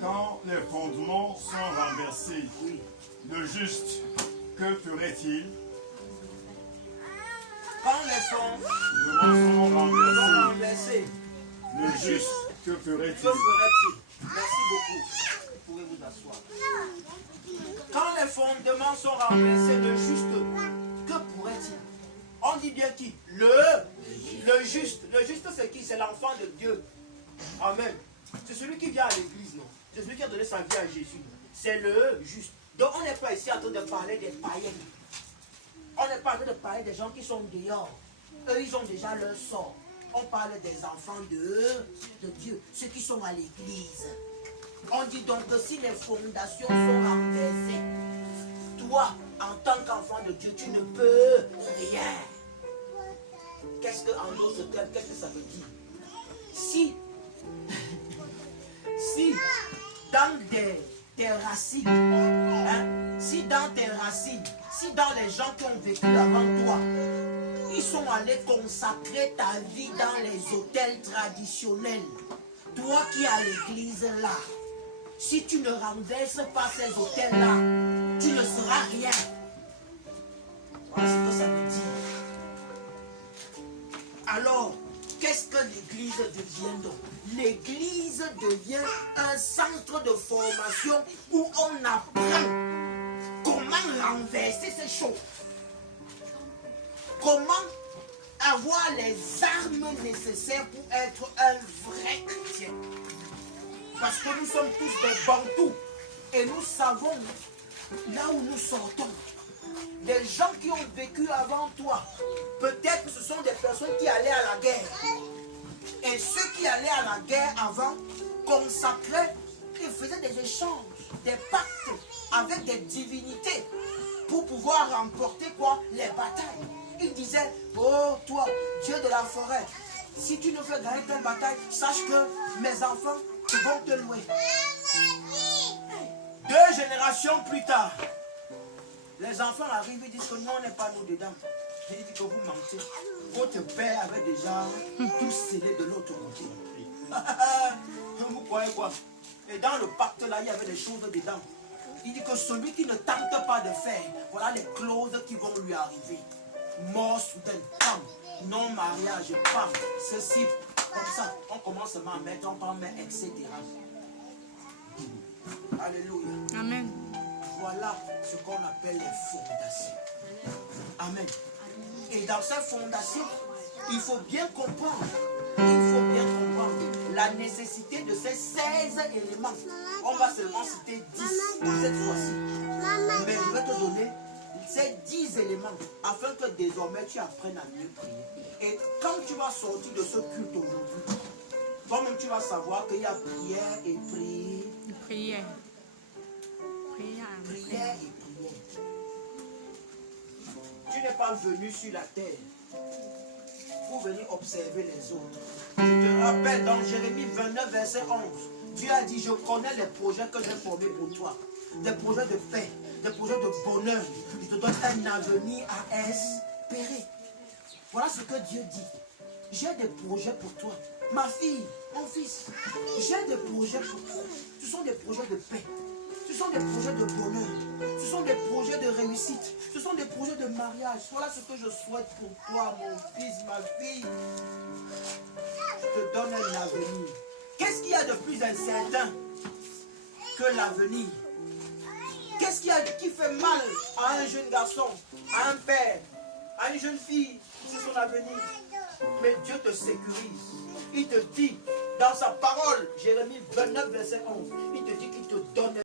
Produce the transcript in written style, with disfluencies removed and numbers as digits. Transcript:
Quand les fondements sont renversés, le juste, que ferait-il? Quand les fondements sont renversés, le juste, que ferait-il? Que ferait-il? Merci beaucoup. Vous pouvez vous asseoir. Quand les fondements sont renversés, le juste, que pourrait-il? On dit bien qui? Le juste. Le juste, c'est qui? C'est l'enfant de Dieu. Amen. C'est celui qui vient à l'église, non? C'est celui qui a donné sa vie à Jésus. C'est le juste. Donc on n'est pas ici en train de parler des païens. On n'est pas en train de parler des gens qui sont dehors. Eux, ils ont déjà leur sort. On parle des enfants de Dieu, ceux qui sont à l'église. On dit donc que si les fondations sont renversées, toi, en tant qu'enfant de Dieu, tu ne peux rien. Qu'est-ce que, en d'autres termes, qu'est-ce que ça veut dire? Si dans tes racines, si dans tes racines, si dans les gens qui ont vécu avant toi, ils sont allés consacrer ta vie dans les hôtels traditionnels, toi qui es à l'église là, si tu ne renverses pas ces hôtels-là, tu ne seras rien. Voilà ce que ça veut dire. Alors, qu'est-ce que l'église devient donc? L'église devient un centre de formation où on apprend comment renverser ces choses. Comment avoir les armes nécessaires pour être un vrai chrétien. Parce que nous sommes tous des bantous et nous savons là où nous sortons. Des gens qui ont vécu avant toi, peut-être ce sont des personnes qui allaient à la guerre. Et ceux qui allaient à la guerre avant consacraient, ils faisaient des échanges, des pactes avec des divinités pour pouvoir remporter quoi? Les batailles. Ils disaient, oh toi, Dieu de la forêt, si tu nous fais gagner telle bataille, sache que mes enfants vont te louer. 2 générations plus tard, les enfants arrivent et disent que nous, on n'est pas nous dedans. J'ai dit que vous mentez. Votre père avait déjà tout scellé de l'autre côté. Vous croyez quoi? Et dans le pacte là, il y avait des choses dedans. Il dit que celui qui ne tente pas de faire, voilà les clauses qui vont lui arriver. Mort soudaine, pam, non mariage, pam, ceci, comme ça. On commence à mettre, on prend, etc. Alléluia. Amen. Voilà ce qu'on appelle les fondations. Amen. Et dans ces fondations, il faut bien comprendre, la nécessité de ces 16 éléments. On va seulement citer 10 cette fois-ci. Mais je vais te donner ces 10 éléments afin que désormais tu apprennes à mieux prier. Et quand tu vas sortir de ce culte aujourd'hui, toi-même tu vas savoir qu'il y a prière et prière. Prière et prière. Tu n'es pas venu sur la terre pour venir observer les autres. Je te rappelle dans Jérémie 29, verset 11, Dieu a dit, je connais les projets que j'ai formés pour toi. Des projets de paix, des projets de bonheur. Je te donne un avenir à espérer. Voilà ce que Dieu dit. J'ai des projets pour toi. Ma fille, mon fils, j'ai des projets pour toi. Ce sont des projets de paix. Ce sont des projets de bonheur. Ce sont des projets de réussite. Ce sont des projets de mariage. Voilà ce que je souhaite pour toi, mon fils, ma fille. Je te donne un avenir. Qu'est-ce qu'il y a de plus incertain que l'avenir? Qu'est-ce qui fait mal à un jeune garçon, à un père, à une jeune fille? C'est son avenir. Mais Dieu te sécurise. Il te dit dans sa parole, Jérémie 29, verset 11, il te dit qu'il te donne